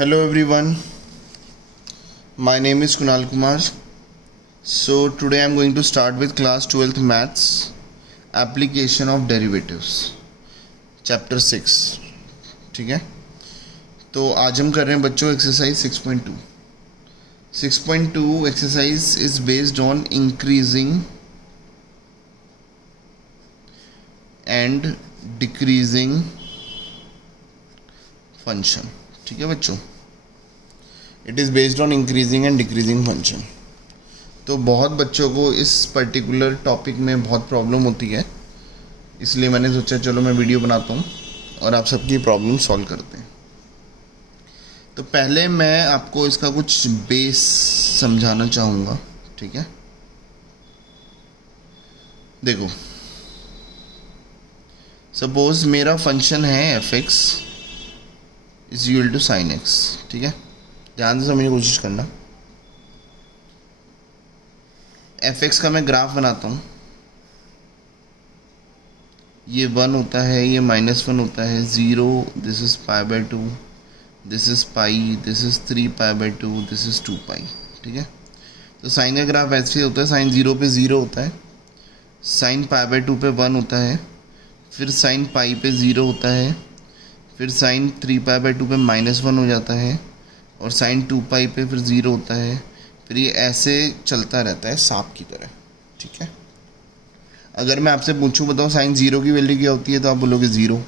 Hello everyone, my name is Kunal Kumar. So today I am going to start with class 12th maths application of derivatives chapter 6. ठीक है, तो आज हम कर रहे हैं बच्चों exercise 6.2. 6.2 exercise is based on increasing and decreasing function. ठीक है बच्चों, it is based on increasing and decreasing function. तो बहुत बच्चों को इस पर्टिकुलर टॉपिक में बहुत प्रॉब्लम होती है, इसलिए मैंने सोचा चलो मैं वीडियो बनाता हूँ और आप सबकी प्रॉब्लम सॉल्व करते हैं. तो पहले मैं आपको इसका कुछ बेस समझाना चाहूँगा. ठीक है, देखो सपोज मेरा फंक्शन है f x is equal to sine x. ठीक है, ध्यान से समझने की कोशिश करना. एफ एक्स का मैं ग्राफ बनाता हूँ. ये 1 होता है, ये -1 होता है, 0, this is π/2, this is pi, this is 3π/2, this is 2π. ठीक है, तो साइन का ग्राफ ऐसे होता है. साइन 0 पे 0 होता है, साइन π/2 पे 1 होता है, फिर साइन पाई पे 0 होता है, फिर साइन 3π/2 पे -1 हो जाता है, और साइन 2π पे फिर 0 होता है. फिर ये ऐसे चलता रहता है सांप की तरह. ठीक है, अगर मैं आपसे पूछूं बताओ साइन 0 की वैल्यू क्या होती है, तो आप बोलोगे 0.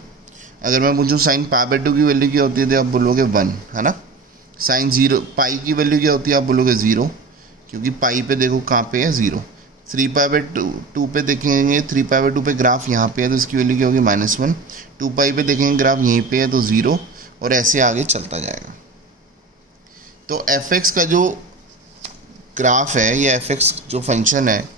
अगर मैं पूछूं साइन π/2 की वैल्यू क्या होती है, तो आप बोलोगे 1, है ना. साइन 0 पाई की वैल्यू क्या होती है, आप बोलोगे 0, क्योंकि पाई पे देखो कहाँ पे है 0. 3π/2 पे देखेंगे, 3π/2 पे ग्राफ यहाँ पे है तो इसकी वैल्यू क्या होगी -1. 2π पे देखेंगे ग्राफ यहीं पे है तो 0, और ऐसे आगे चलता जाएगा. तो एफ एक्स का जो ग्राफ है या एफ एक्स जो फंक्शन है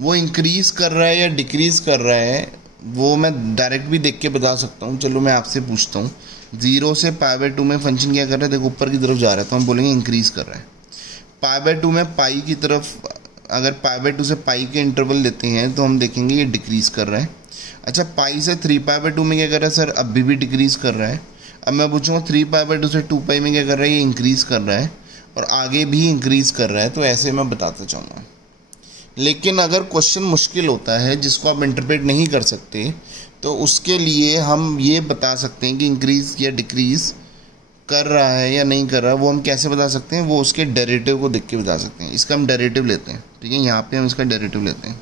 वो इंक्रीज कर रहा है या डिक्रीज कर रहा है, वो मैं डायरेक्ट भी देख के बता सकता हूँ. चलो मैं आपसे पूछता हूँ, 0 से π/2 में फंक्शन क्या कर रहा है, देखो ऊपर की तरफ जा रहा है तो हम बोलेंगे इंक्रीज कर रहा है. π/2 में पाई की तरफ, अगर π/2 से पाई के इंटरवल लेते हैं तो हम देखेंगे ये डिक्रीज कर रहा है. अच्छा, पाई से 3π/2 में क्या कर रहा है सर, अभी भी डिक्रीज कर रहा है. अब मैं पूछूंगा 3π/2 से 2π में क्या कर रहा है, ये इंक्रीज कर रहा है और आगे भी इंक्रीज कर रहा है. तो ऐसे मैं बताता चाहूँगा. लेकिन अगर क्वेश्चन मुश्किल होता है जिसको आप इंटरप्रेट नहीं कर सकते, तो उसके लिए हम ये बता सकते हैं कि इंक्रीज या डिक्रीज कर रहा है या नहीं कर रहा है. वो हम कैसे बता सकते हैं, वो उसके डेरिवेटिव को देख के बता सकते हैं. इसका हम डेरिवेटिव लेते हैं. ठीक है, यहाँ पे हम इसका डेरिवेटिव लेते हैं.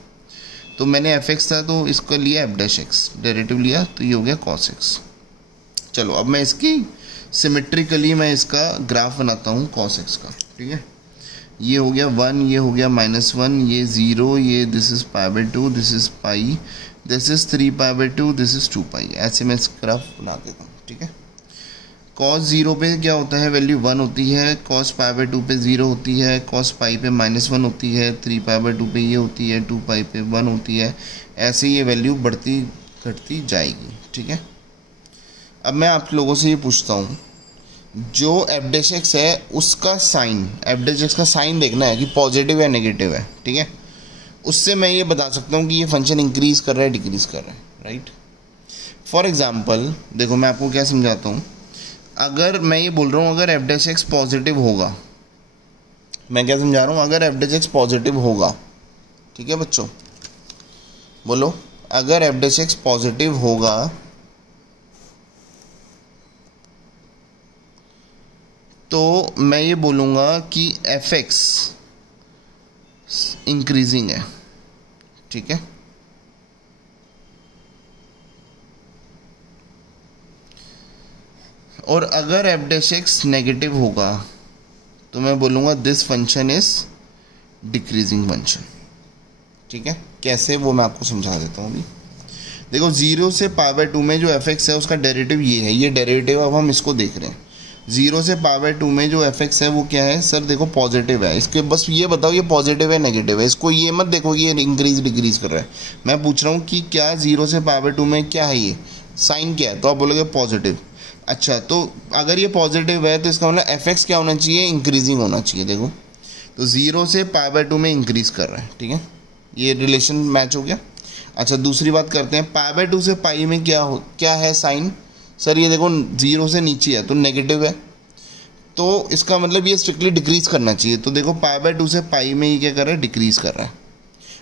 तो मैंने एफ एक्स था तो इसको लिया एफ डैश एक्स, डेरिवेटिव लिया तो ये हो गया कॉस एक्स. चलो अब मैं इसकी सिमेट्रिकली मैं इसका ग्राफ बनाता हूँ कॉस एक्स का. ठीक है, ये हो गया 1, ये हो गया -1, ये 0, ये this is π/2, this is pi, this is 3π/2, this is 2π. ऐसे मैं इसका ग्राफ बना देता हूँ. ठीक है, cos 0 पे क्या होता है, वैल्यू 1 होती है, cos π/2 पे 0 होती है, cos पाई पे -1 होती है, 3π/2 पे ये होती है, 2π पे 1 होती है. ऐसे ये वैल्यू बढ़ती घटती जाएगी. ठीक है, अब मैं आप लोगों से ये पूछता हूँ, जो एफ डैश एक्स है उसका साइन, एफ डैश एक्स का साइन देखना है कि पॉजिटिव या नेगेटिव है. ठीक है, उससे मैं ये बता सकता हूँ कि ये फंक्शन इंक्रीज कर रहा है डिक्रीज कर रहा है. राइट, फॉर एग्जाम्पल देखो मैं आपको क्या समझाता हूँ. अगर मैं ये बोल रहा हूँ अगर एफ डैश एक्स पॉजिटिव होगा, मैं क्या समझा रहा हूँ, अगर एफ डैश एक्स पॉजिटिव होगा. ठीक है बच्चों, बोलो अगर एफ डैश एक्स पॉजिटिव होगा तो मैं ये बोलूँगा कि एफ एक्स इंक्रीजिंग है. ठीक है, और अगर एफ डैश एक्स नेगेटिव होगा तो मैं बोलूँगा this function is decreasing function. ठीक है, कैसे वो मैं आपको समझा देता हूँ. अभी देखो 0 से π/2 में जो एफ एक्स है उसका डेरिवेटिव ये है, ये डेरिवेटिव अब हम इसको देख रहे हैं. 0 से π/2 में जो एफ एक्स है वो क्या है सर, देखो पॉजिटिव है. इसके बस ये बताओ ये पॉजिटिव है नेगेटिव है, इसको ये मत देखो कि ये इंक्रीज डिक्रीज कर रहा है. मैं पूछ रहा हूँ कि क्या 0 से π/2 में क्या है, ये साइन क्या है, तो आप बोलोगे पॉजिटिव. अच्छा, तो अगर ये पॉजिटिव है तो इसका मतलब एफ एक्स क्या होना चाहिए, इंक्रीजिंग होना चाहिए. देखो तो 0 से π/2 में इंक्रीज कर रहा है. ठीक है, ये रिलेशन मैच हो गया. अच्छा, दूसरी बात करते हैं, π/2 से पाई में क्या है साइन, सर ये देखो 0 से नीचे है तो नेगेटिव है. तो इसका मतलब ये स्ट्रिक्टली डिक्रीज करना चाहिए। तो देखो π/2 से पाई में ये क्या कर रहा है, डिक्रीज कर रहा है।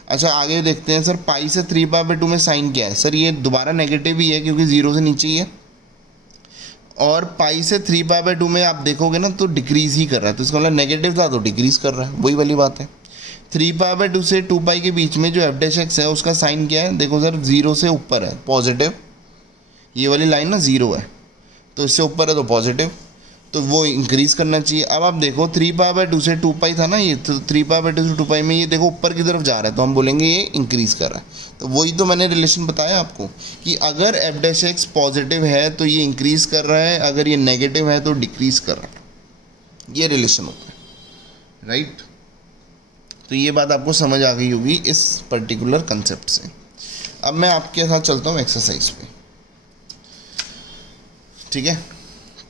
अच्छा आगे देखते हैं सर, पाई से 3π/2 में साइन क्या है? सर ये दोबारा नेगेटिव ही है क्योंकि 0 से नीचे ही है, और पाई से 3π/2 में आप देखोगे ना तो डिक्रीज ही कर रहा है, तो इसका मतलब नेगेटिव था तो डिक्रीज कर रहा है, वही वाली बात है। 3π/2 से 2π के बीच में जो f' है उसका साइन क्या है? देखो सर 0 से ऊपर है पॉजिटिव, ये वाली लाइन ना 0 है, तो इससे ऊपर है तो पॉजिटिव, तो वो इंक्रीज करना चाहिए। अब आप देखो 3π/2 से 2π था ना ये, तो 3π/2 से 2π में ये देखो ऊपर की तरफ जा रहा है, तो हम बोलेंगे ये इंक्रीज कर रहा है। तो वही तो मैंने रिलेशन बताया आपको कि अगर f' पॉजिटिव है तो ये इंक्रीज कर रहा है, अगर ये नेगेटिव है तो डिक्रीज कर रहा है, ये रिलेशन होता है, राइट। तो ये बात आपको समझ आ गई होगी इस पर्टिकुलर कंसेप्ट से। अब मैं आपके साथ चलता हूँ एक्सरसाइज पे, ठीक है।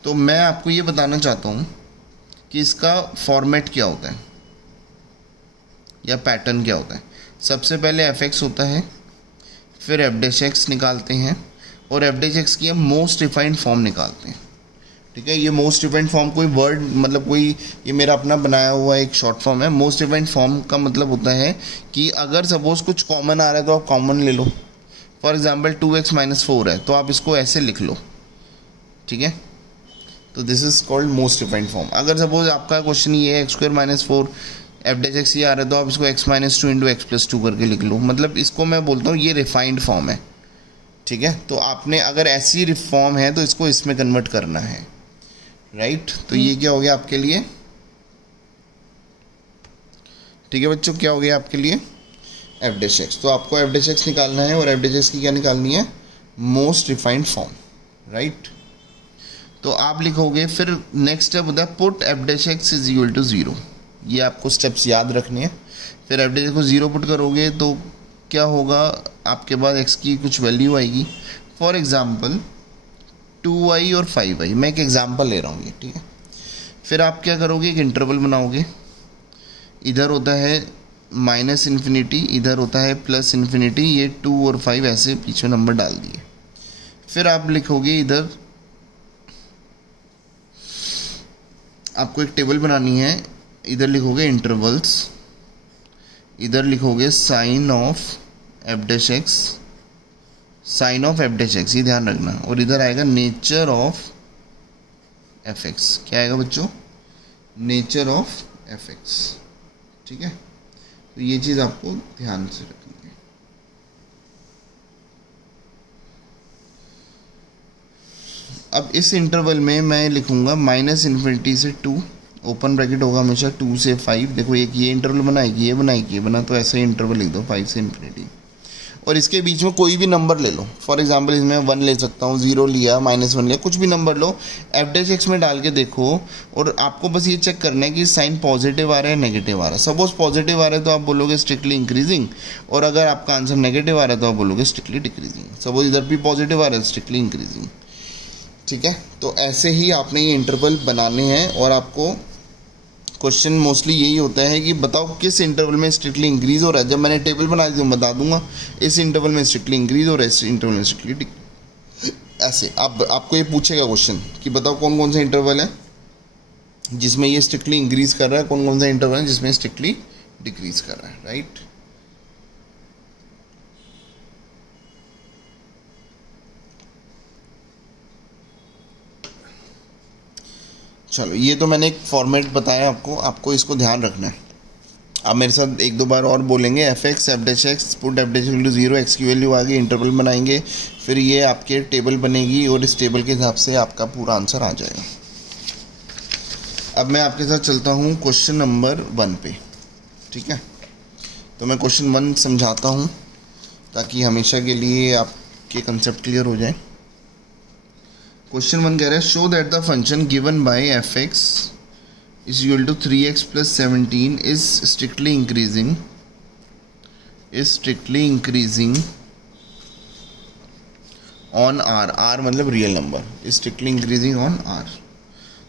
तो मैं आपको ये बताना चाहता हूँ कि इसका फॉर्मेट क्या होता है या पैटर्न क्या होता है। सबसे पहले f(x) होता है, फिर f'(x) निकालते हैं, और f'(x) की हम मोस्ट रिफाइंड फॉर्म निकालते हैं, ठीक है। ये मोस्ट रिफाइंड फॉर्म कोई वर्ड मतलब कोई, ये मेरा अपना बनाया हुआ एक शॉर्ट फॉर्म है। मोस्ट रिफाइंड फॉर्म का मतलब होता है कि अगर सपोज कुछ कॉमन आ रहा है तो आप कॉमन ले लो। फॉर एग्जाम्पल 2x - 4 है तो आप इसको ऐसे लिख लो, ठीक है। तो this is called most refined form. अगर सपोज आपका क्वेश्चन ये है x² - 4 f'(x) ये आ रहा है तो आप इसको x - 2 × x+2 करके लिख लो। मतलब इसको मैं बोलता हूँ ये रिफाइंड फॉर्म है, ठीक है। तो आपने अगर ऐसी फॉर्म है तो इसको इसमें कन्वर्ट करना है, राइट। तो ये क्या हो गया आपके लिए, ठीक है बच्चों, क्या हो गया आपके लिए f'(x). तो आपको f'(x) निकालना है, और f'(x) की क्या निकालनी है, मोस्ट रिफाइंड फॉर्म, राइट। तो आप लिखोगे, फिर नेक्स्ट स्टेप होता है पुट f'(x) = 0। ये आपको स्टेप्स याद रखने हैं। फिर f'(x) को 0 पुट करोगे तो क्या होगा, आपके पास x की कुछ वैल्यू आएगी। फॉर एग्जाम्पल 2i और 5i, मैं एक एग्जाम्पल ले रहा हूँ ये, ठीक है। फिर आप क्या करोगे, एक इंटरवल बनाओगे, इधर होता है -∞, इधर होता है +∞, ये 2 और 5 ऐसे पीछे नंबर डाल दिए। फिर आप लिखोगे, इधर आपको एक टेबल बनानी है, इधर लिखोगे इंटरवल्स, इधर लिखोगे sign of f'(x), sign of f'(x), ये ध्यान रखना, और इधर आएगा नेचर ऑफ f(x). क्या आएगा बच्चों, नेचर ऑफ f(x), ठीक है। तो ये चीज़ आपको ध्यान से रखनी है। अब इस इंटरवल में मैं लिखूंगा -∞ से 2, ओपन ब्रैकेट होगा हमेशा 2 से 5। देखो एक ये इंटरवल बनाएगी, ये बनाएगी, ये बना, तो ऐसे ही इंटरवल लिख दो 5 से ∞, और इसके बीच में कोई भी नंबर ले लो। फॉर एग्जांपल इसमें 1 ले सकता हूँ, 0 लिया, -1 लिया, कुछ भी नंबर लो, f'(x) में डाल के देखो, और आपको बस ये चेक करना है कि साइन पॉजिटिव आ रहा है नेगेटिव आ रहा है। सपोज पॉजिटिव आ रहा है तो आप बोलोगे स्ट्रिक्टली इंक्रीजिंग, और अगर आपका आंसर नेगेटिव आ रहा है तो आप बोलोगे स्ट्रिक्टली डिक्रीजिंग। सपोज इधर भी पॉजिटिव आ रहा है, स्ट्रिक्टली इंक्रीजिंग, ठीक है। तो ऐसे ही आपने ये इंटरवल बनाने हैं, और आपको क्वेश्चन मोस्टली यही होता है कि बताओ किस इंटरवल में स्ट्रिक्टली इंक्रीज हो रहा है। जब मैंने टेबल बना दी तो बता दूंगा इस इंटरवल में स्ट्रिक्टली इंक्रीज हो रहा है, इस इंटरवल में स्ट्रिक्टली ऐसे। अब आपको ये पूछेगा क्वेश्चन कि बताओ कौन कौन सा इंटरवल है जिसमें ये स्ट्रिक्टली इंक्रीज कर रहा है, कौन कौन सा इंटरवल है जिसमें स्ट्रिक्टली डिक्रीज कर रहा है, राइट। चलो ये तो मैंने एक फॉर्मेट बताया आपको, आपको इसको ध्यान रखना है। आप मेरे साथ एक दो बार और बोलेंगे, f(x) f'(x) put f'(x) = 0, x की वैल्यू आ गई, इंटरवल बनाएंगे, फिर ये आपके टेबल बनेगी, और इस टेबल के हिसाब से आपका पूरा आंसर आ जाएगा। अब मैं आपके साथ चलता हूँ क्वेश्चन नंबर 1 पे, ठीक है। तो मैं क्वेश्चन 1 समझाता हूँ ताकि हमेशा के लिए आपके कंसेप्ट क्लियर हो जाए। क्वेश्चन 1 कह रहा है, show that the function given by f(x) = 3x + 17 is strictly increasing on r मतलब real number, is strictly increasing on r।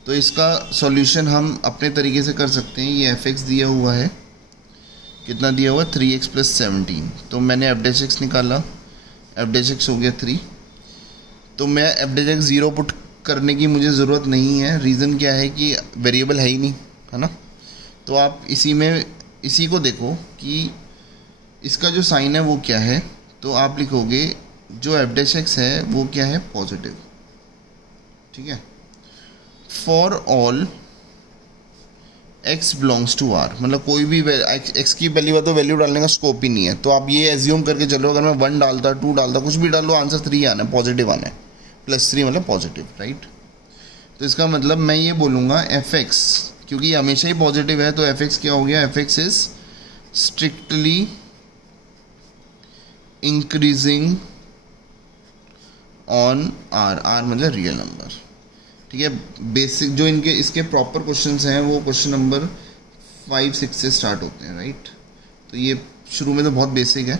तो इसका सॉल्यूशन हम अपने तरीके से कर सकते हैं। ये f(x) दिया हुआ है, कितना दिया हुआ, 3x + 17। तो मैंने f'(x) निकाला, f'(x) हो गया 3। तो मैं f'(x) 0 पुट करने की मुझे ज़रूरत नहीं है। रीज़न क्या है कि वेरिएबल है ही नहीं, है ना। तो आप इसी को देखो कि इसका जो साइन है वो क्या है, तो आप लिखोगे जो एफ डैश एक्स है वो क्या है, पॉजिटिव, ठीक है। For all x belongs to r, मतलब कोई भी x की पहली बात तो वैल्यू डालने का स्कोप ही नहीं है, तो आप ये एज्यूम करके चलो अगर मैं 1 डालता, 2 डालता, कुछ भी डाल लो, आंसर 3 आना है, पॉजिटिव आना है, +3 मतलब पॉजिटिव, राइट। तो इसका मतलब मैं ये बोलूँगा एफ एक्स, क्योंकि ये हमेशा ही पॉजिटिव है, तो एफ एक्स क्या हो गया, F x is strictly increasing on r मतलब रियल नंबर, ठीक है। बेसिक जो इसके प्रॉपर क्वेश्चंस हैं वो क्वेश्चन नंबर 5, 6 से स्टार्ट होते हैं, राइट। तो ये शुरू में तो बहुत बेसिक है।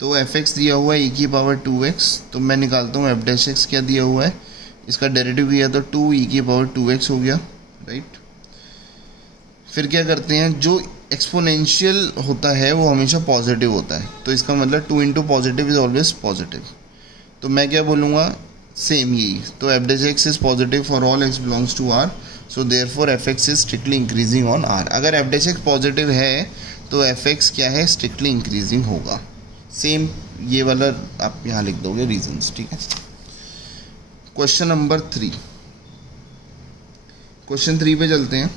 तो एफ एक्स दिया हुआ है e⁻²x, तो मैं निकालता हूँ एफ डैश एक्स क्या दिया हुआ है, इसका डेरिवेटिव किया तो 2e⁻²x हो गया, राइट। फिर क्या करते हैं, जो एक्सपोनेंशियल होता है वो हमेशा पॉजिटिव होता है, तो इसका मतलब 2 × पॉजिटिव इज ऑलवेज पॉजिटिव। तो मैं क्या बोलूँगा, सेम यही, तो f dash x is positive for all x belongs to r, so therefore f x is strictly increasing on r। अगर एफ डैश एक्स पॉजिटिव है तो एफ एक्स क्या है, स्ट्रिक्टली इंक्रीजिंग होगा। सेम ये वाला आप यहाँ लिख दोगे रीजंस, ठीक है। क्वेश्चन नंबर 3, क्वेश्चन 3 पे चलते हैं।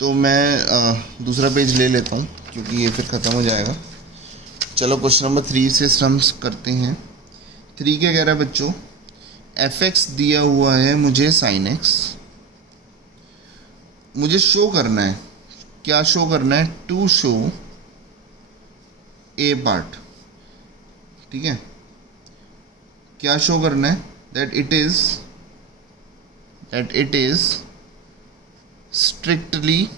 तो मैं दूसरा पेज ले लेता हूँ क्योंकि ये फिर ख़त्म हो जाएगा। चलो क्वेश्चन नंबर 3 से हम करते हैं। 3 क्या कह रहा है बच्चों, एफ एक्स दिया हुआ है मुझे साइन एक्स, मुझे शो करना है, क्या शो करना है, टू शो ए पार्ट, ठीक है। क्या शो करना है, that it is strictly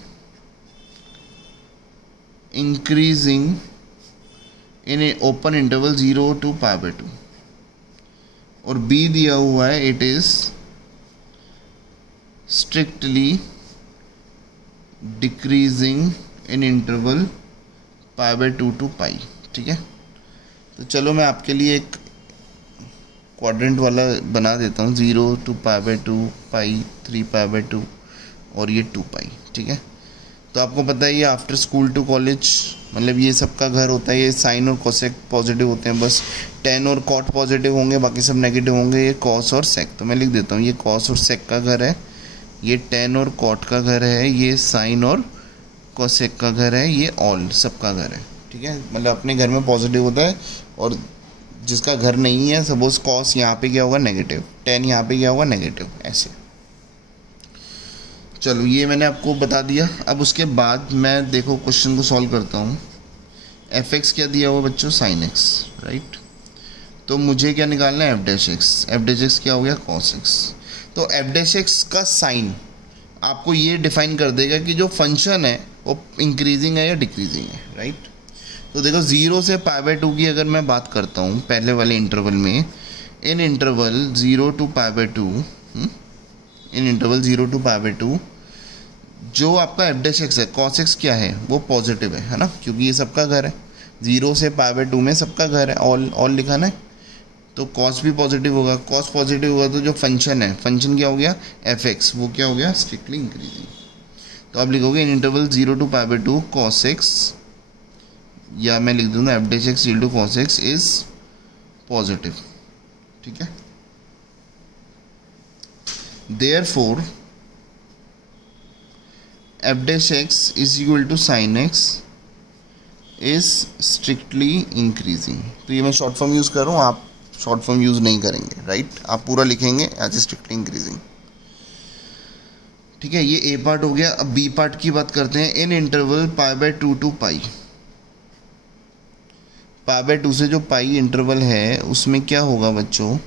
increasing in a open interval 0 to π/2, और बी दिया हुआ है it is strictly decreasing in interval π/2 to π, ठीक है। तो चलो मैं आपके लिए एक क्वाड्रेंट वाला बना देता हूँ, 0 to π/2, π, 3 π/2 और ये 2π, ठीक है। तो आपको पता है ये आफ्टर स्कूल टू कॉलेज मतलब ये सबका घर होता है, ये साइन और कोसेक पॉजिटिव होते हैं, बस टेन और कॉट पॉजिटिव होंगे, बाकी सब नेगेटिव होंगे, ये कॉस और सेक। तो मैं लिख देता हूँ ये कॉस और सेक का घर है, ये टेन और कॉट का घर है, ये साइन और कोसेक का घर है, ये ऑल सबका घर है, ठीक है। मतलब अपने घर में पॉजिटिव होता है और जिसका घर नहीं है, सपोज कॉस यहाँ पे क्या होगा नेगेटिव, टेन यहाँ पे क्या होगा नेगेटिव, ऐसे। चलो ये मैंने आपको बता दिया। अब उसके बाद मैं देखो क्वेश्चन को सॉल्व करता हूँ। एफ एक्स क्या दिया हुआ बच्चों, साइन एक्स, राइट। तो मुझे क्या निकालना है, f dash x. F dash x क्या हो गया, कॉस एक्स। तो एफ डैश एक्स का साइन आपको ये डिफाइन कर देगा कि जो फंक्शन है वो इंक्रीजिंग है या डिक्रीजिंग है, राइट। तो देखो 0 से π/2 की अगर मैं बात करता हूँ पहले वाले इंटरवल में, in interval 0 to π/2, in interval 0 to π/2 जो आपका एफ डैश एक्स है, कॉस एक्स क्या है, वो पॉजिटिव है ना, क्योंकि ये सबका घर है, 0 से π/2 में सबका घर है, ऑल लिखा ना। तो कॉस भी पॉजिटिव होगा, कॉस पॉजिटिव होगा तो जो फंक्शन है, फंक्शन क्या हो गया, एफ एक्स, वो क्या हो गया, स्ट्रिक्टली इंक्रीजिंग। तो आप लिखोगे in interval 0 to π/2 cos x, या मैं लिख दूंगा f dash x equal to cos x is positive, ठीक है। Therefore f dash x is equal to sine x is strictly increasing. तो ये मैं शॉर्ट फॉर्म यूज़ कर रहा हूँ, आप शॉर्ट फॉर्म यूज़ नहीं करेंगे, राइट। आप पूरा लिखेंगे एज स्ट्रिक्टली इंक्रीजिंग, ठीक है। ये ए पार्ट हो गया। अब बी पार्ट की बात करते हैं। इन इंटरवल π/2 to π, π/2 से जो पाई इंटरवल है उसमें क्या होगा बच्चों,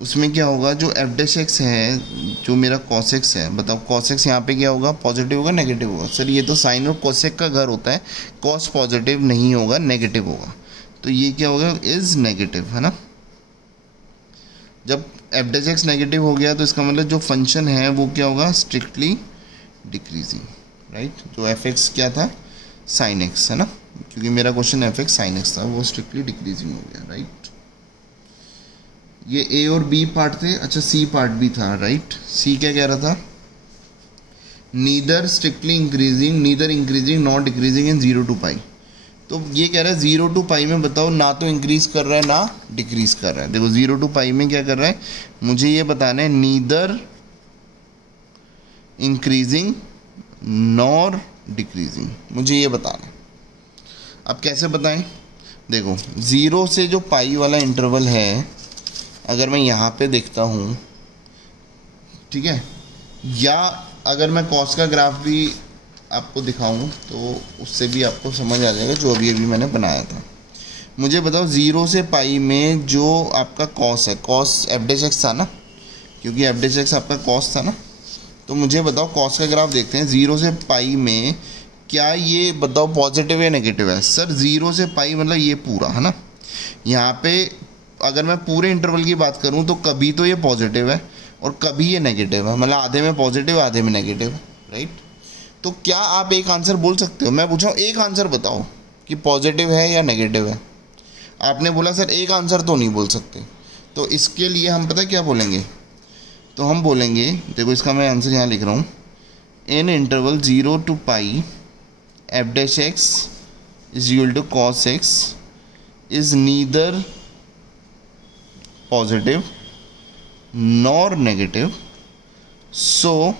उसमें क्या होगा, जो एफ डैश एक्स है, जो मेरा कॉस एक्स है, बताओ कॉस एक्स यहाँ पे क्या होगा, पॉजिटिव होगा नेगेटिव होगा। सर ये तो साइन और कोसेक का घर होता है, कॉस पॉजिटिव नहीं होगा, नेगेटिव होगा। तो ये क्या होगा, इज नेगेटिव, है ना। जब एफ डैश एक्स नेगेटिव हो गया तो इसका मतलब जो फंक्शन है वो क्या होगा, स्ट्रिक्टली डिक्रीजिंग, राइट। जो एफ एक्स क्या था, साइन एक्स, है ना, क्योंकि मेरा question F x sine x था, वो स्ट्रिक्टली डिक्रीजिंग हो गया, राइट। ये ए और बी पार्ट थे, अच्छा सी पार्ट भी था, राइट। सी क्या कह रहा था, neither strictly increasing, neither increasing not decreasing in 0 to पाई। तो ये कह रहा है 0 to पाई में बताओ ना तो इंक्रीज कर रहा है ना डिक्रीज कर रहा है। देखो 0 to पाई में क्या कर रहा है, मुझे ये बताना है नीदर इंक्रीजिंग नॉर डिक्रीजिंग, मुझे ये बताना है। अब कैसे बताएं, देखो 0 से जो पाई वाला इंटरवल है, अगर मैं यहाँ पे देखता हूँ, ठीक है, या अगर मैं कॉस का ग्राफ भी आपको दिखाऊं तो उससे भी आपको समझ आ जाएगा, जो अभी मैंने बनाया था। मुझे बताओ 0 से पाई में जो आपका कॉस है, कॉस एफ डैश एक्स था ना, क्योंकि एफ डैश एक्स आपका कॉस था ना, तो मुझे बताओ कॉस का ग्राफ देखते हैं 0 से पाई में, क्या ये बताओ पॉजिटिव या नेगेटिव है। सर 0 से पाई मतलब ये पूरा है ना, यहाँ पे अगर मैं पूरे इंटरवल की बात करूँ तो कभी तो ये पॉजिटिव है और कभी ये नेगेटिव है, मतलब आधे में पॉजिटिव आधे में नेगेटिव, राइट। तो क्या आप एक आंसर बोल सकते हो, मैं पूछा एक आंसर बताओ कि पॉजिटिव है या नेगेटिव है। आपने बोला सर एक आंसर तो नहीं बोल सकते, तो इसके लिए हम पता क्या बोलेंगे, तो हम बोलेंगे, देखो इसका मैं आंसर यहाँ लिख रहा हूँ, in interval 0 to pi f dash x is equal to cos x is neither positive nor negative, so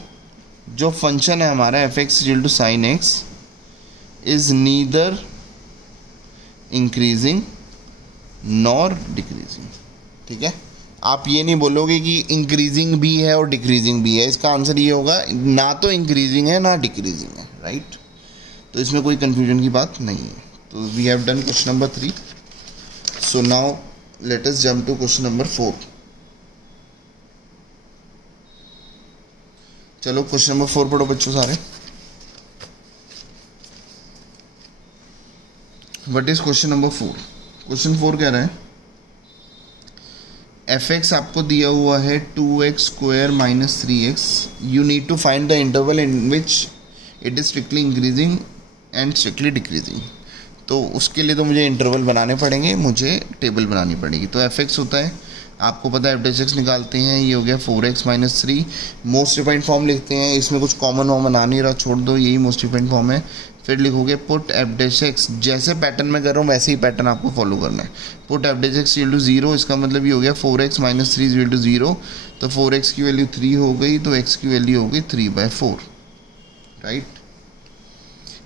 जो फंक्शन है हमारा f x equal to sine x is neither increasing nor decreasing, ठीक है। आप ये नहीं बोलोगे कि इंक्रीजिंग भी है और डिक्रीजिंग भी है, इसका आंसर ये होगा ना तो इंक्रीजिंग है ना डिक्रीजिंग है, राइट। तो इसमें कोई कंफ्यूजन की बात नहीं है। तो we have done question number 3। So now let us jump to question number 4। चलो क्वेश्चन नंबर 4 पढ़ो बच्चों सारे। What is question number 4? Question 4 कह रहा है एफ एक्स आपको दिया हुआ है 2x square minus 3x, you need to find the interval in which it is strictly increasing and strictly decreasing. तो उसके लिए तो मुझे इंटरवल बनाने पड़ेंगे, मुझे टेबल बनानी पड़ेगी। तो एफ एक्स होता है, आपको पता है एफ डैश एक्स निकालते हैं, ये हो गया 4x minus 3, most defined form लिखते हैं, इसमें कुछ कॉमन फॉर्म बना नहीं रहा, छोड़ दो, यही मोस्ट डिफाइंड फॉर्म है। फिर लिखोगे पुट एफ डैश एक्स, जैसे पैटर्न में कर रहा हूँ वैसे ही पैटर्न आपको फॉलो करना है। Put f dash x equal to 0, इसका मतलब ये हो गया 4x माइनस 3 इक्वल टू 0, तो 4x की वैल्यू 3 हो गई, तो x की वैल्यू हो गई 3/4, राइट।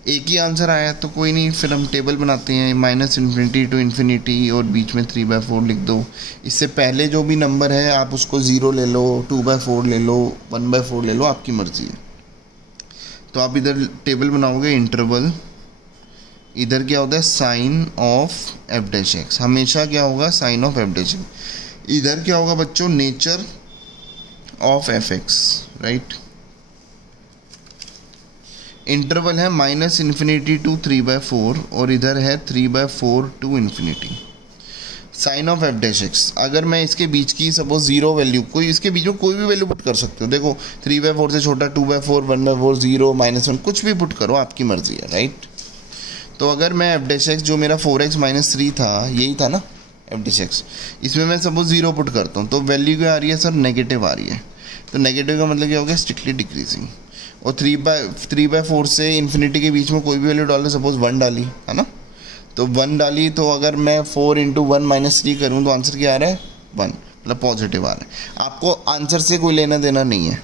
एक ही आंसर आया तो कोई नहीं, फिर हम टेबल बनाते हैं, माइनस इन्फिनिटी टू इन्फिनिटी और बीच में 3/4 लिख दो। इससे पहले जो भी नंबर है आप उसको 0 ले लो, 2/4 ले लो, 1/4 ले लो, आपकी मर्जी है। तो आप इधर टेबल बनाओगे इंटरवल, इधर क्या होता है sign of f dash x, हमेशा क्या होगा sign of f dash x. इधर क्या होगा बच्चों nature of f x, right. Interval है माइनस इन्फिनिटी टू 3/4 और इधर है 3/4 to infinity. Sign of f dash x, अगर मैं इसके बीच की सपोज 0 वैल्यू, कोई इसके बीच में कोई भी वैल्यू पुट कर सकते हो। देखो 3/4 से छोटा 2/4, 1/4, 0, -1, कुछ भी पुट करो, आपकी मर्जी है, राइट। तो अगर मैं एफ डैश एक्स जो मेरा 4x माइनस 3 था, यही था ना एफ डैश एक्स, इसमें मैं सपोज 0 पुट करता हूँ, तो वैल्यू क्या आ रही है सर, नेगेटिव आ रही है। तो नेगेटिव का मतलब क्या हो गया, स्ट्रिक्टली डिक्रीजिंग। और 3/4 से इन्फिनिटी के बीच में कोई भी वैल्यू डालो, सपोज 1 डाली है ना, तो 1 डाली, तो अगर मैं 4 × 1 - 3 करूँ तो आंसर क्या आ रहा है 1, मतलब पॉजिटिव आ रहा है। आपको आंसर से कोई लेना देना नहीं है,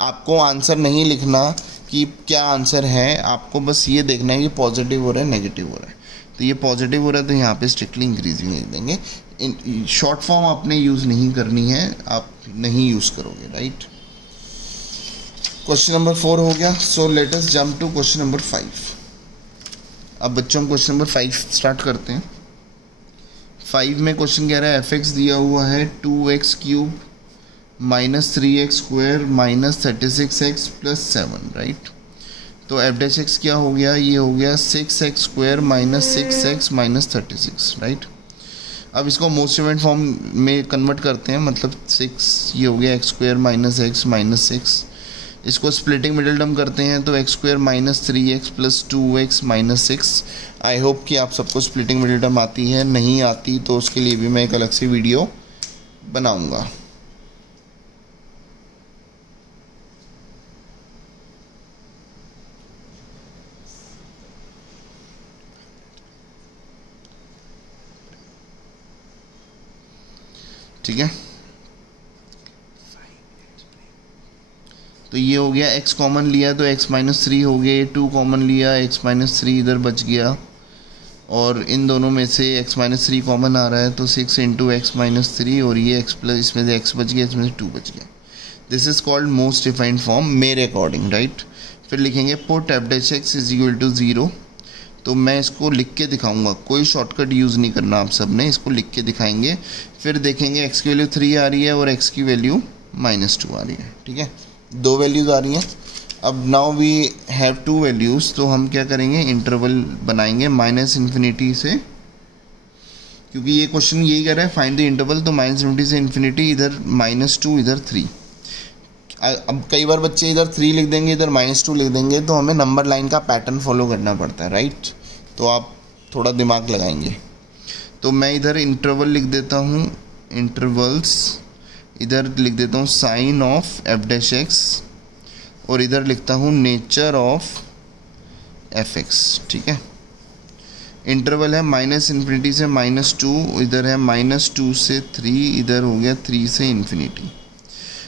आपको आंसर नहीं लिखना कि क्या आंसर है, आपको बस ये देखना है कि पॉजिटिव हो रहा है नेगेटिव हो रहा है। तो ये पॉजिटिव हो रहा है तो यहाँ पे स्ट्रिक्टली इंक्रीजिंग लिख देंगे। शॉर्ट फॉर्म आपने यूज़ नहीं करनी है, आप नहीं यूज़ करोगे, राइट। क्वेश्चन नंबर 4 हो गया। So let us jump to question number 5। अब बच्चों हम क्वेश्चन नंबर 5 स्टार्ट करते हैं। 5 में क्वेश्चन कह रहा है एफ एक्स दिया हुआ है 2x³ minus 3x square minus 36x plus 7, right. तो एफ डैश एक्स क्या हो गया, ये हो गया 6x square minus 6x minus 36, right. अब इसको मोस्ट इवेंट फॉर्म में कन्वर्ट करते हैं, मतलब 6 ये हो गया x² माइनस x माइनस 6। इसको स्प्लिटिंग मिडिल टर्म करते हैं तो x² minus 3x plus 2x minus 6। I hope कि आप सबको स्प्लिटिंग मिडिल टर्म आती है, नहीं आती तो उसके लिए भी मैं एक अलग से वीडियो बनाऊंगा। ठीक है, तो ये हो गया, x कॉमन लिया तो x माइनस 3 हो गए, 2 कॉमन लिया x माइनस 3 इधर बच गया, और इन दोनों में से x माइनस 3 कॉमन आ रहा है तो 6 इंटू एक्स माइनस 3, और ये x प्लस, इसमें से x बच गया, इसमें से 2 बच गया। This is called most defined form मेरे अकॉर्डिंग, राइट। फिर लिखेंगे put f dash x is equal to 0। तो मैं इसको लिख के दिखाऊंगा, कोई शॉर्टकट यूज़ नहीं करना आप सब ने, इसको लिख के दिखाएंगे। फिर देखेंगे x की वैल्यू 3 आ रही है और x की वैल्यू -2 आ रही है। ठीक है, 2 वैल्यूज़ आ रही हैं। अब नाउ वी हैव 2 वैल्यूज़, तो हम क्या करेंगे, इंटरवल बनाएंगे -∞ से, क्योंकि ये क्वेश्चन यही कर रहा है फाइंड द इंटरवल, तो -∞ से इन्फिनिटी, इधर -2 इधर 3। अब कई बार बच्चे इधर 3 लिख देंगे, इधर -2 लिख देंगे, तो हमें नंबर लाइन का पैटर्न फॉलो करना पड़ता है, राइट। तो आप थोड़ा दिमाग लगाएंगे। तो मैं इधर इंटरवल लिख देता हूँ, इंटरवल्स, इधर लिख देता हूँ sign of f dash x, और इधर लिखता हूँ नेचर ऑफ एफ एक्स। ठीक है, इंटरवल है -∞ से -2, इधर है -2 से 3, इधर हो गया 3 से इन्फिनिटी।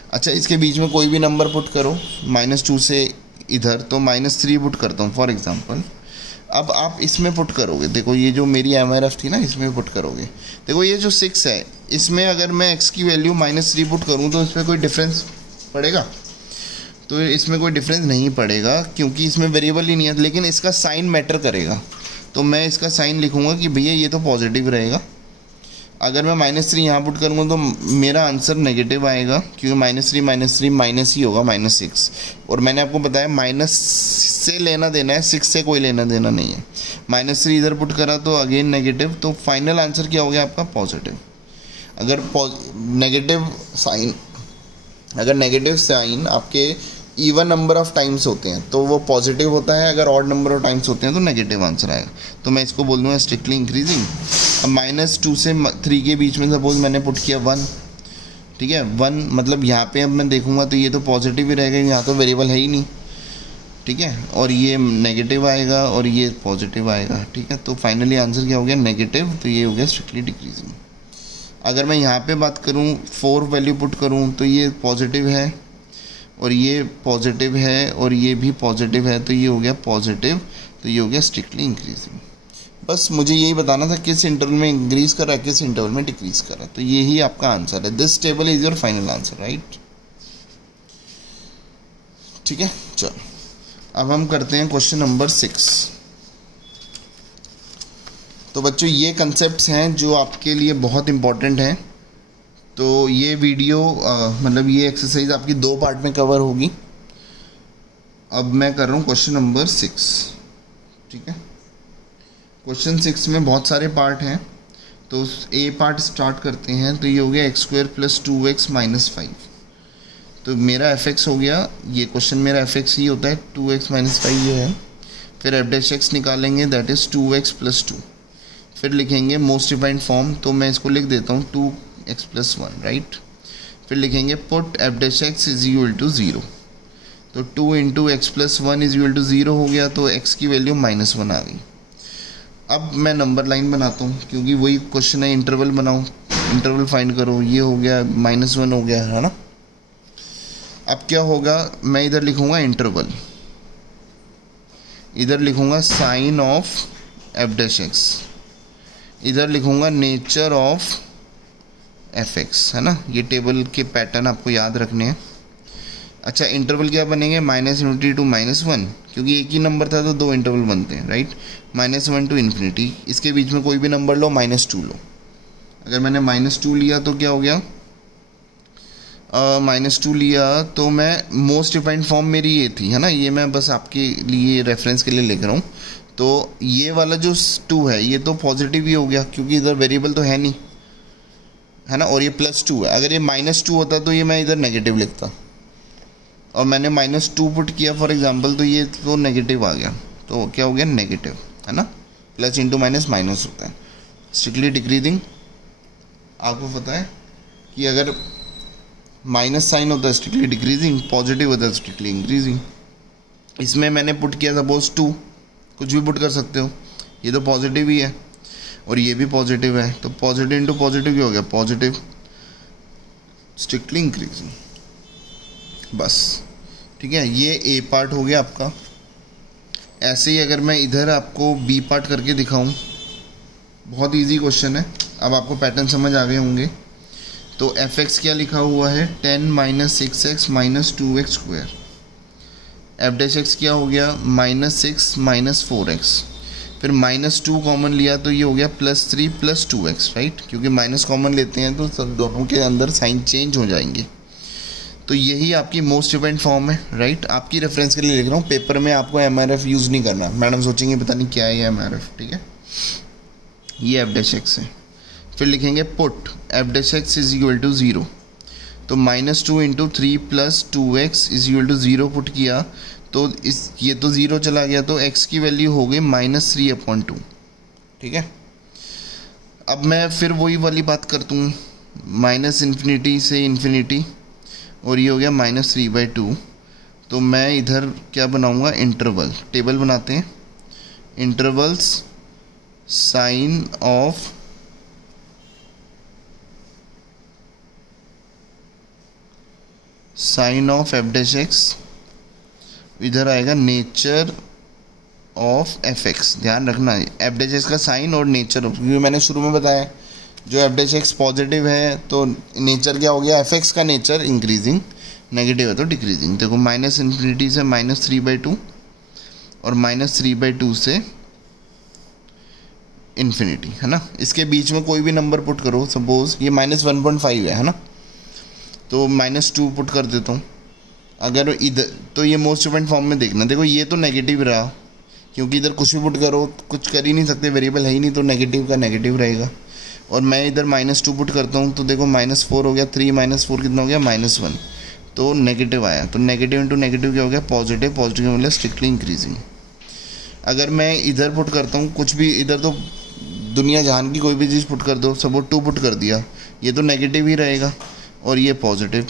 अच्छा, इसके बीच में कोई भी नंबर पुट करो, -2 से इधर, तो -3 पुट करता हूँ फॉर एग्जांपल। अब आप इसमें पुट करोगे, देखो ये जो मेरी MRF थी ना, इसमें पुट करोगे, देखो ये जो 6 है, इसमें अगर मैं x की वैल्यू -3 पुट करूँ तो इसमें कोई डिफरेंस पड़ेगा? तो इसमें कोई डिफरेंस नहीं पड़ेगा, क्योंकि इसमें वेरिएबल ही नहीं है, लेकिन इसका साइन मैटर करेगा। तो मैं इसका साइन लिखूँगा कि भैया ये तो पॉजिटिव रहेगा। अगर मैं -3 यहाँ पुट करूँगा तो मेरा आंसर नेगेटिव आएगा, क्योंकि -3 माइनस ही होगा, -6। और मैंने आपको बताया माइनस से लेना देना है, 6 से कोई लेना देना नहीं है। -3 इधर पुट करा तो अगेन नेगेटिव, तो फाइनल आंसर क्या हो गया आपका, पॉजिटिव। अगर नेगेटिव साइन आपके इवन नंबर ऑफ टाइम्स होते हैं तो वो पॉजिटिव होता है, अगर ऑड नंबर ऑफ टाइम्स होते हैं तो नेगेटिव आंसर आएगा। तो मैं इसको बोल दूँगा स्ट्रिक्टली इंक्रीजिंग। अब -2 से 3 के बीच में सपोज मैंने पुट किया 1, ठीक है, 1 मतलब यहाँ पे अब मैं देखूँगा तो ये तो पॉजिटिव ही रहेगा, यहाँ तो वेरिएबल है ही नहीं। ठीक है, और ये नेगेटिव आएगा और ये पॉजिटिव आएगा। ठीक है, तो फाइनली आंसर क्या हो गया, नेगेटिव, तो ये हो गया स्ट्रिक्टली डिक्रीजिंग। अगर मैं यहाँ पे बात करूँ, 4 वैल्यू पुट करूँ तो ये पॉजिटिव है और ये पॉजिटिव है और ये भी पॉजिटिव है, तो ये हो गया पॉजिटिव, तो ये हो गया स्ट्रिक्टली इंक्रीजिंग। बस मुझे यही बताना था किस इंटरवल में इंक्रीज कर रहा है, किस इंटरवल में डिक्रीज कर रहा है। तो यही आपका आंसर है, this table is your final answer, right. ठीक है, चलो अब हम करते हैं क्वेश्चन नंबर 6। तो बच्चों ये कंसेप्ट्स हैं जो आपके लिए बहुत इंपॉर्टेंट हैं। तो ये वीडियो मतलब ये एक्सरसाइज आपकी 2 पार्ट में कवर होगी। अब मैं कर रहा हूँ क्वेश्चन नंबर 6। ठीक है, क्वेश्चन 6 में बहुत सारे पार्ट हैं, तो ए पार्ट स्टार्ट करते हैं। तो ये हो गया x² + 2x - 5। तो मेरा fx हो गया, ये क्वेश्चन मेरा fx ही होता है, 2x - 5 ये है। फिर एफ डैश एक्स निकालेंगे, दैट इज़ 2x + 2। फिर लिखेंगे मोस्ट डिफाइंड फॉर्म, तो मैं इसको लिख देता हूँ 2x + 1, राइट। फिर लिखेंगे put f dash x is equal to 0। तो 2 × x + 1 इज इक्वल टू 0 हो गया, तो x की वैल्यू -1 आ गई। अब मैं नंबर लाइन बनाता हूँ, क्योंकि वही क्वेश्चन है, इंटरवल बनाओ, इंटरवल फाइंड करो। ये हो गया -1 हो गया, है ना। अब क्या होगा, मैं इधर लिखूँगा इंटरवल, इधर लिखूँगा sign of f dash x, इधर लिखूँगा नेचर ऑफ एफ एक्स, है ना। ये टेबल के पैटर्न आपको याद रखने हैं। अच्छा, इंटरवल क्या बनेंगे, -∞ to -1, क्योंकि एक ही नंबर था तो 2 इंटरवल बनते हैं, राइट। -1 to ∞, इसके बीच में कोई भी नंबर लो, -2 लो। अगर मैंने -2 लिया तो क्या हो गया, -2 लिया तो मैं मोस्ट डिफाइंड फॉर्म मेरी ये थी, है ना। ये मैं बस आपके लिए रेफरेंस के लिए लिख रहा हूँ। तो ये वाला जो 2 है ये तो पॉजिटिव ही हो गया, क्योंकि इधर वेरिएबल तो है नहीं, है ना। और ये +2 है, अगर ये -2 होता तो ये मैं इधर नेगेटिव लिखता, और मैंने -2 पुट किया फॉर एग्जांपल, तो ये तो नेगेटिव आ गया। तो क्या हो गया, नेगेटिव, है ना। +× -− होता है, स्ट्रिक्टली डिक्रीजिंग। आपको पता है कि अगर माइनस साइन होता है स्ट्रिक्टली डिक्रीजिंग, पॉजिटिव होता है स्ट्रिक्टली इंक्रीजिंग। इसमें मैंने पुट किया सपोज 2, कुछ भी पुट कर सकते हो, ये तो पॉजिटिव ही है और ये भी पॉजिटिव है, तो पॉजिटिव इंटू पॉजिटिव क्या हो गया, पॉजिटिव स्ट्रिक्टली इंक्रीजिंग, बस ठीक है। ये ए पार्ट हो गया आपका। ऐसे ही अगर मैं इधर आपको बी पार्ट करके दिखाऊं, बहुत इजी क्वेश्चन है, अब आपको पैटर्न समझ आ गए होंगे। तो एफ एक्स क्या लिखा हुआ है, 10 - 6x - 2x square. F dash x क्या हो गया, -6 - 4x। फिर -2 कॉमन लिया तो ये हो गया +3 + 2x, राइट, क्योंकि माइनस कॉमन लेते हैं तो सब दोनों के अंदर साइन चेंज हो जाएंगे। तो यही आपकी मोस्ट डिपेंड फॉर्म है, राइट। आपकी रेफरेंस के लिए लिख रहा हूँ, पेपर में आपको MRF यूज़ नहीं करना, मैडम सोचेंगे पता नहीं क्या है ये MRF, ठीक है। ये एफ डैश एक्स है। फिर लिखेंगे put f dash x is equal to 0, तो -2 × 3 + 2x is equal to 0 put किया तो ये तो 0 चला गया, तो x की वैल्यू हो गई -3/2, ठीक है। अब मैं फिर वही वाली बात करता हूँ, -∞ से ∞, और ये हो गया -3/2। तो मैं इधर क्या बनाऊँगा, इंटरवल टेबल बनाते हैं, intervals sign of f dash x, इधर आएगा नेचर ऑफ एफ एक्स। ध्यान रखना है एफ डैश एक्स का साइन और नेचर, क्योंकि मैंने शुरू में बताया जो एफ डैश एक्स पॉजिटिव है तो नेचर क्या हो गया, एफ एक्स का नेचर इंक्रीजिंग, नेगेटिव है तो डिक्रीजिंग। देखो -∞ से -3/2 और -3/2 से इन्फिनिटी, है ना। इसके बीच में कोई भी नंबर पुट करो, सपोज ये -1.5 है ना, तो -2 पुट कर देता हूँ। अगर इधर तो ये मोस्ट डिपेंड फॉर्म में देखना, देखो ये तो नेगेटिव रहा, क्योंकि इधर कुछ भी पुट करो, कुछ कर ही नहीं सकते, वेरिएबल है ही नहीं, तो नेगेटिव का नेगेटिव रहेगा। और मैं इधर -2 पुट करता हूँ, तो देखो -4 हो गया, 3 - 4 कितना हो गया, -1, तो नेगेटिव आया, तो नेगेटिव इंटू नेगेटिव क्या हो गया, पॉजिटिव, पॉजिटिव मतलब स्ट्रिक्टली इंक्रीजिंग। अगर मैं इधर पुट करता हूँ कुछ भी, इधर तो दुनिया जहान की कोई भी चीज़ पुट कर दो, सपोज 2 पुट कर दिया, ये तो नेगेटिव ही रहेगा और ये पॉजिटिव,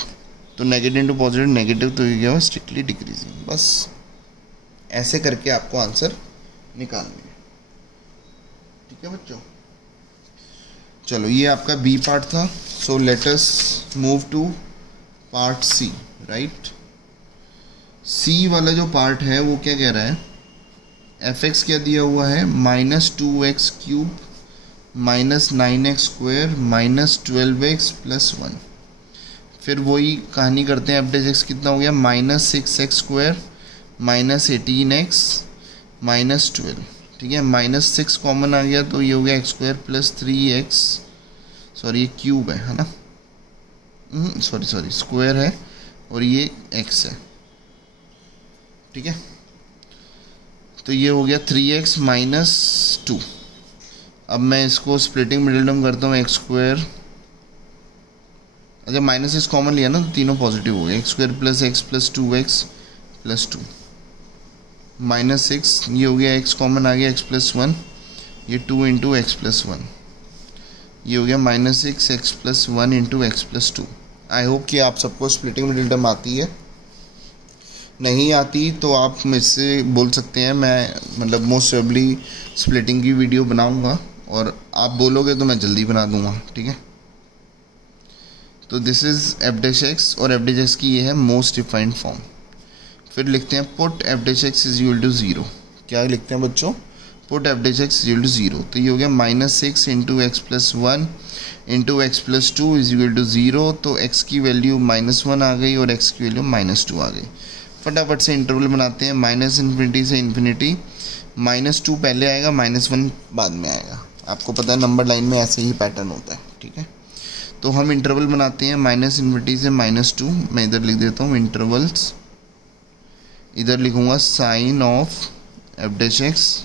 तो नेगेटिव इंटू पॉजिटिव नेगेटिव, तो ये क्या है, स्ट्रिक्टली डिक्रीजिंग। बस ऐसे करके आपको आंसर निकालना है, ठीक है बच्चों। चलो ये आपका बी पार्ट था, so let us move to part C, right. C वाला जो पार्ट है वो क्या कह रहा है, एफ एक्स क्या दिया हुआ है, -2x cube -9x square -12x + 1। फिर वही कहानी करते हैं, एफ डैश एक्स कितना हो गया, -6x स्क्वायर -18x -12, ठीक है। -6 कॉमन आ गया तो ये हो गया x स्क्वायर + 3x, सॉरी ये क्यूब है ना, सॉरी स्क्वायर है और ये x है, ठीक है। तो ये हो गया 3x - 2। अब मैं इसको स्प्लिटिंग मिडिल टर्म करता हूँ, x स्क्वायर, अच्छा -6 कॉमन लिया ना तो तीनों पॉजिटिव हो गए, x स्क्वायर + x + 2x + 2 -6, ये हो गया x कॉमन आ गया, x + 1, ये 2 × x + 1, ये हो गया -6x + 1 × x + 2। आई होप कि आप सबको स्प्लिटिंग मिडिल टर्म आती है, नहीं आती तो आप मुझसे बोल सकते हैं, मैं मतलब मोस्ट प्रोबेबली स्प्लिटिंग की वीडियो बनाऊंगा और आप बोलोगे तो मैं जल्दी बना दूंगा, ठीक है। तो this is f dash x, और एफ डैश एक्स की ये है मोस्ट डिफाइंड फॉर्म। फिर लिखते हैं put f dash x is equal to 0। क्या लिखते हैं बच्चों, put f dash x is equal to 0, तो ये हो गया -6 × x + 1 × x + 2 is equal to 0, तो x की वैल्यू -1 आ गई और x की वैल्यू -2 आ गई। फटाफट से इंटरवल बनाते हैं, -∞ से ∞, -2 पहले आएगा, -1 बाद में आएगा। आपको पता है नंबर लाइन में ऐसे ही पैटर्न होता है, ठीक है। तो हम इंटरवल बनाते हैं, -∞ से -2, मैं इधर लिख देता हूँ इंटरवल्स, इधर लिखूँगा sign of f dash x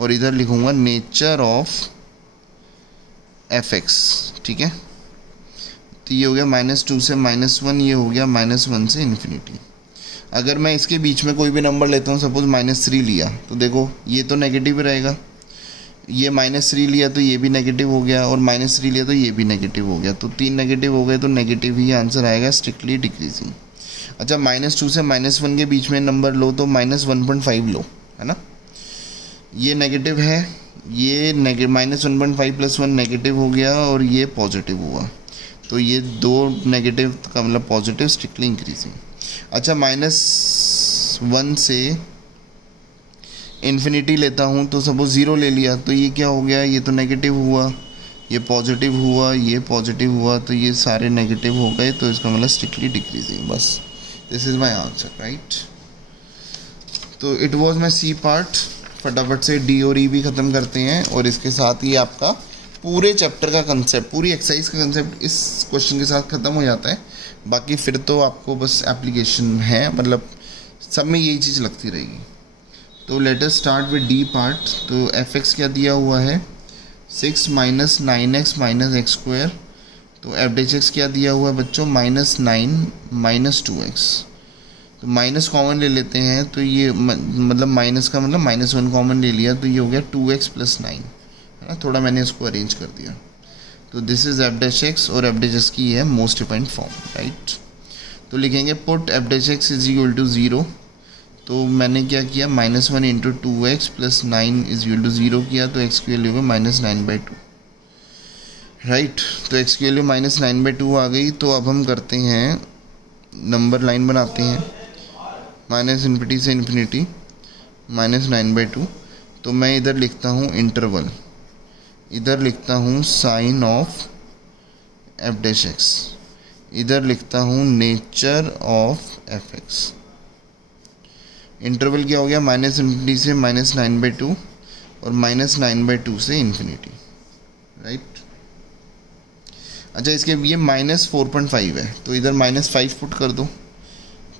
और इधर लिखूँगा नेचर ऑफ एफ एक्स, ठीक है। तो ये हो गया -2 से -1, ये हो गया -1 से ∞। अगर मैं इसके बीच में कोई भी नंबर लेता हूँ, सपोज -3 लिया, तो देखो ये तो नेगेटिव रहेगा, ये -3 लिया तो ये भी नेगेटिव हो गया, और -3 लिया तो ये भी नेगेटिव हो गया, तो 3 नेगेटिव हो गए, तो नेगेटिव ही आंसर आएगा, स्ट्रिक्टली डिक्रीजिंग। अच्छा, -2 से -1 के बीच में नंबर लो तो -1.5 लो, है ना। ये नेगेटिव है, ये -1.5 + 1 नेगेटिव हो गया, और ये पॉजिटिव हुआ, तो ये 2 नेगेटिव का मतलब पॉजिटिव, स्ट्रिक्टली इंक्रीजिंग। अच्छा, -1 से इन्फिनिटी लेता हूँ, तो सपोज 0 ले लिया, तो ये क्या हो गया, ये तो नेगेटिव हुआ, ये पॉजिटिव हुआ, ये पॉजिटिव हुआ, तो ये सारे नेगेटिव हो गए, तो इसका मतलब स्ट्रिक्टली डिक्रीजिंग। बस this is my answer, right. तो it was my C part. फटाफट से डी और ई भी ख़त्म करते हैं, और इसके साथ ही आपका पूरे चैप्टर का कंसेप्ट, पूरी एक्सरसाइज का कंसेप्ट इस क्वेश्चन के साथ ख़त्म हो जाता है। बाकी फिर तो आपको बस एप्लीकेशन है, मतलब सब में यही चीज़ लगती रहेगी। तो let us start with D part. तो एफ एक्स क्या दिया हुआ है, 6 - 9x - x²। तो एफ डैश एक्स क्या दिया हुआ है बच्चों, -9 - 2x। तो माइनस कॉमन ले लेते हैं, तो ये मतलब माइनस का मतलब -1 कॉमन ले लिया, तो ये हो गया 2x + 9, है ना। थोड़ा मैंने इसको अरेंज कर दिया। तो this is f dash x, और एफ डैश एक्स की है मोस्ट डिफाइंड फॉर्म, राइट। तो लिखेंगे पुट एफ डैश एक्स = 0। तो मैंने क्या किया, -1 × 2x + 9 = 0 किया, तो x की वैल्यू है -9/2, राइट। तो x की वैल्यू -9/2 आ गई। तो अब हम करते हैं, नंबर लाइन बनाते हैं, -∞ से ∞, -9/2। तो मैं इधर लिखता हूँ इंटरवल, इधर लिखता हूँ sign of f dash x, इधर लिखता हूँ nature of f x. Interval क्या हो गया, -∞ से -9/2 और -9/2 से इन्फिनिटी, राइट। अच्छा, इसके ये -4.5 है, तो इधर -5 पुट कर दो,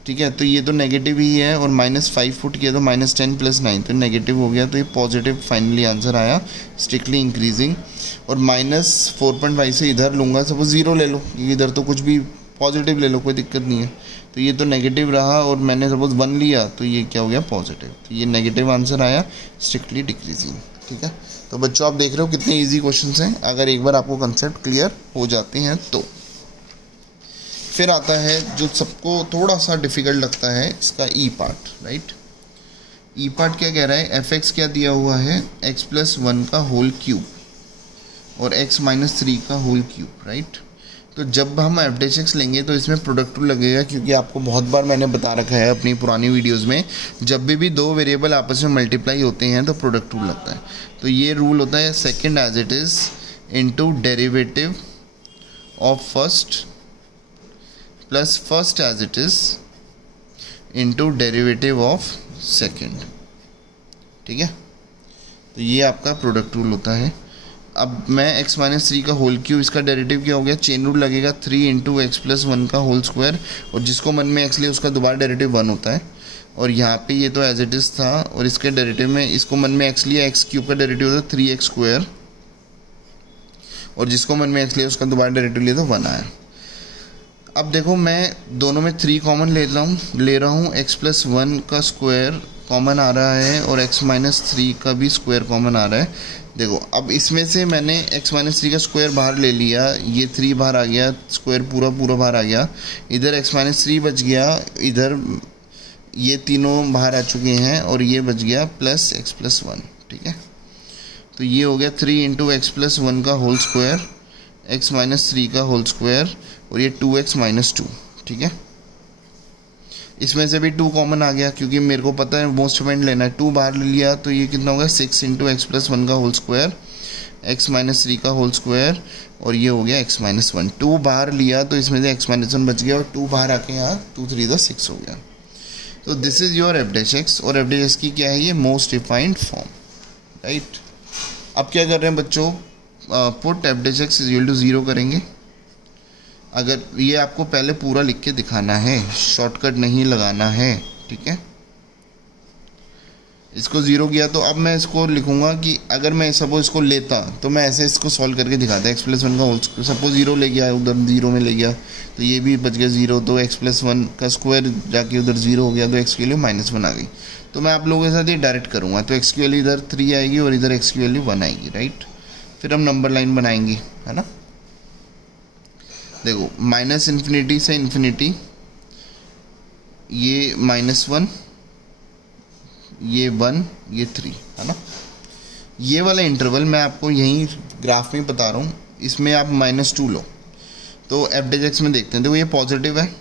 ठीक है। तो ये तो नेगेटिव ही है, और -5 पुट किया तो -10 + 9, तो नेगेटिव हो गया, तो ये पॉजिटिव फाइनली आंसर आया, स्ट्रिक्टली इंक्रीजिंग। और -4.5 से इधर लूँगा, सपोज 0 ले लो, इधर तो कुछ भी पॉजिटिव ले लो, कोई दिक्कत नहीं है। तो ये तो नेगेटिव रहा, और मैंने सपोज 1 लिया, तो ये क्या हो गया, पॉजिटिव, तो ये नेगेटिव आंसर आया, स्ट्रिक्टली डिक्रीजिंग, ठीक है। तो बच्चों आप देख रहे हो कितने इजी क्वेश्चंस हैं, अगर एक बार आपको कंसेप्ट क्लियर हो जाते हैं तो। फिर आता है जो सबको थोड़ा सा डिफिकल्ट लगता है, इसका ई पार्ट, राइट। ई पार्ट क्या कह रहा है, एफ एक्स क्या दिया हुआ है, x + 1 का होल क्यूब और x - 3 का होल क्यूब, राइट। तो जब हम एफ डैश एक्स लेंगे तो इसमें प्रोडक्ट रूल लगेगा, क्योंकि आपको बहुत बार मैंने बता रखा है अपनी पुरानी वीडियोस में, जब भी 2 वेरिएबल आपस में मल्टीप्लाई होते हैं तो प्रोडक्ट रूल लगता है। तो ये रूल होता है second as it is into derivative of first plus first as it is into derivative of second, ठीक है। तो ये आपका प्रोडक्ट रूल होता है। अब मैं x - 3 का होल क्यूब, इसका डेरिवेटिव क्या हो गया, चेन रूल लगेगा 3 × x + 1 का होल स्क्वायर, और जिसको मन में x लिया उसका दोबारा डेरिवेटिव 1 होता है। और यहाँ पे ये तो एज इट इज़ था, और इसके डेरिवेटिव में इसको मन में x लिया, x³ का डेरिवेटिव होता है 3x², और जिसको मन में x लिया उसका दोबारा डेरिवेटिव लिया तो 1 आया। अब देखो, मैं दोनों में 3 कॉमन ले रहा हूँ, x + 1 का स्क्वायर कॉमन आ रहा है, और x - 3 का भी स्क्वायर कॉमन आ रहा है। देखो, अब इसमें से मैंने x - 3 का स्क्वायर बाहर ले लिया, ये 3 बाहर आ गया, स्क्वायर पूरा बाहर आ गया, इधर x - 3 बच गया, इधर ये तीनों बाहर आ चुके हैं, और ये बच गया प्लस x + 1, ठीक है। तो ये हो गया 3 × x + 1 का होल स्क्वायर, x - 3 का होल स्क्वायर, और ये 2x - 2, ठीक है। इसमें से भी 2 कॉमन आ गया, क्योंकि मेरे को पता है मोस्ट डिफाइंड लेना है, 2 बाहर ले लिया, तो ये कितना होगा, 6 × x + 1 का होल स्क्वायर, x - 3 का होल स्क्वायर, और ये हो गया x - 1। 2 बाहर लिया तो इसमें से x - 1 बच गया, और 2 बाहर आके यहाँ 2 × 3 = 6 हो गया। तो this is your F dash x, और एफ डैश एक्स की क्या है, ये मोस्ट डिफाइंड फॉर्म, राइट। अब क्या कर रहे हैं बच्चों, पुट एफ डैश एक्स = 0 करेंगे। अगर ये आपको पहले पूरा लिख के दिखाना है, शॉर्टकट नहीं लगाना है, ठीक है। इसको ज़ीरो किया तो अब मैं इसको लिखूंगा कि अगर मैं सपोज इसको लेता तो मैं ऐसे इसको सॉल्व करके दिखाता, एक्स प्लस वन का होल स्क्वायर, सपोज ज़ीरो ले गया उधर ज़ीरो में ले गया तो ये भी बच गया ज़ीरो, तो एक्स प्लस वन का स्क्वायर जाके उधर ज़ीरो हो गया तो एक्स की वैल्यू माइनस वन आ गई। तो मैं आप लोगों के साथ ये डायरेक्ट करूँगा, तो एक्स की वैल्यू इधर 3 आएगी और इधर एक्स की वैल्यू 1 आएगी, राइट। फिर हम नंबर लाइन बनाएंगे, है ना। देखो माइनस इन्फिनिटी से इन्फिनिटी, ये -1, ये 1, ये 3, है ना। ये वाला इंटरवल मैं आपको यहीं ग्राफ में बता रहा हूँ, इसमें आप -2 लो तो एफ डैश एक्स में देखते हैं। देखो ये पॉजिटिव है,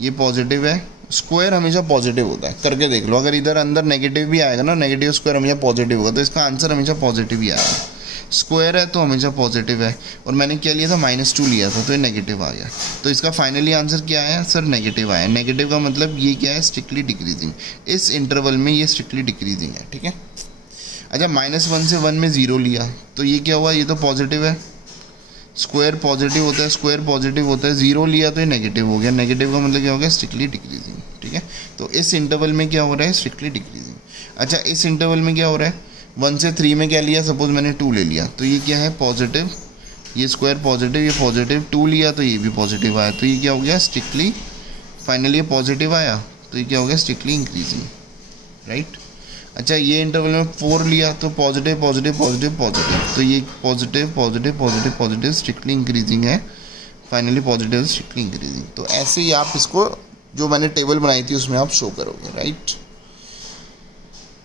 ये पॉजिटिव है, स्क्वायर हमेशा पॉजिटिव होता है, करके देख लो। अगर इधर अंदर नेगेटिव भी आएगा ना, नेगेटिव स्क्वायर हमेशा पॉजिटिव होगा, तो इसका आंसर हमेशा पॉजिटिव ही आएगा। स्क्वायर है तो हमेशा पॉजिटिव है, और मैंने क्या लिया था -2 लिया था तो ये नेगेटिव आ गया। तो इसका फाइनली आंसर क्या आया सर? नेगेटिव आया। नेगेटिव का मतलब ये क्या है? Strictly decreasing. इस इंटरवल में ये स्ट्रिक्टली डिक्रीजिंग है, ठीक है। अच्छा -1 से 1 में 0 लिया तो ये क्या हुआ? ये तो पॉजिटिव है, स्क्वायर पॉजिटिव होता है, स्क्वायर पॉजिटिव होता है, 0 लिया तो ये नेगेटिव हो गया। नेगेटिव का मतलब क्या हो गया? स्ट्रिक्टली डिक्रीजिंग, ठीक है। तो इस इंटरवल में क्या हो रहा है? Strictly decreasing. अच्छा इस इंटरवल में क्या हो रहा है? 1 से 3 में क्या लिया? सपोज मैंने 2 ले लिया तो ये क्या है? पॉजिटिव, ये स्क्वायर पॉजिटिव, ये पॉजिटिव, 2 लिया तो ये भी पॉजिटिव आया, तो ये क्या हो गया? स्ट्रिक्टली, फाइनली ये पॉजिटिव आया तो ये क्या हो गया? Strictly increasing, right. अच्छा ये इंटरवल में 4 लिया तो पॉजिटिव पॉजिटिव पॉजिटिव पॉजिटिव, तो ये positive positive positive positive strictly increasing है, फाइनली पॉजिटिव स्ट्रिक्टली इंक्रीजिंग। तो ऐसे ही आप इसको जो मैंने टेबल बनाई थी उसमें आप शो करोगे, right.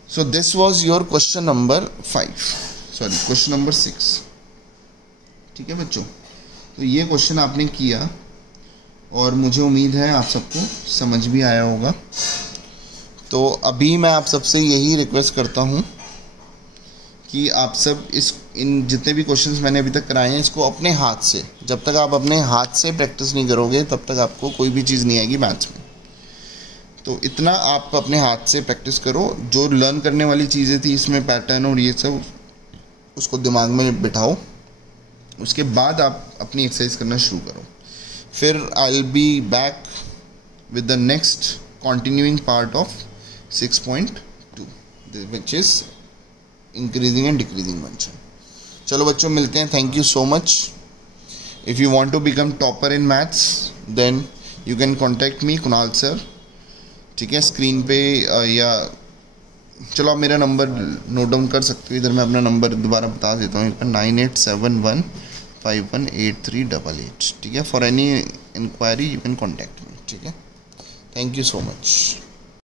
So this was your question number 5, sorry question number 6, ठीक है बच्चों। तो ये क्वेश्चन आपने किया और मुझे उम्मीद है आप सबको समझ भी आया होगा। तो अभी मैं आप सबसे यही रिक्वेस्ट करता हूँ कि आप सब इन जितने भी क्वेश्चंस मैंने अभी तक कराए हैं इसको अपने हाथ से, जब तक आप अपने हाथ से प्रैक्टिस नहीं करोगे तब तक आपको कोई भी चीज़ नहीं आएगी मैथ्स में। तो इतना आप अपने हाथ से प्रैक्टिस करो, जो लर्न करने वाली चीज़ें थी इसमें पैटर्न और ये सब उसको दिमाग में बिठाओ, उसके बाद आप अपनी एक्सरसाइज करना शुरू करो। फिर I will be back with the next continuing part of 6.2 which is increasing and decreasing function। चलो बच्चों मिलते हैं, thank you so much. If you want to become topper in maths then you can contact me Kunal sir, ठीक है, screen पे या चलो आप मेरा नंबर नोट डाउन कर सकते हो, इधर मैं अपना नंबर दोबारा बता देता हूँ, 9871518388, ठीक है। For any inquiry you can contact me, ठीक है। Thank you so much।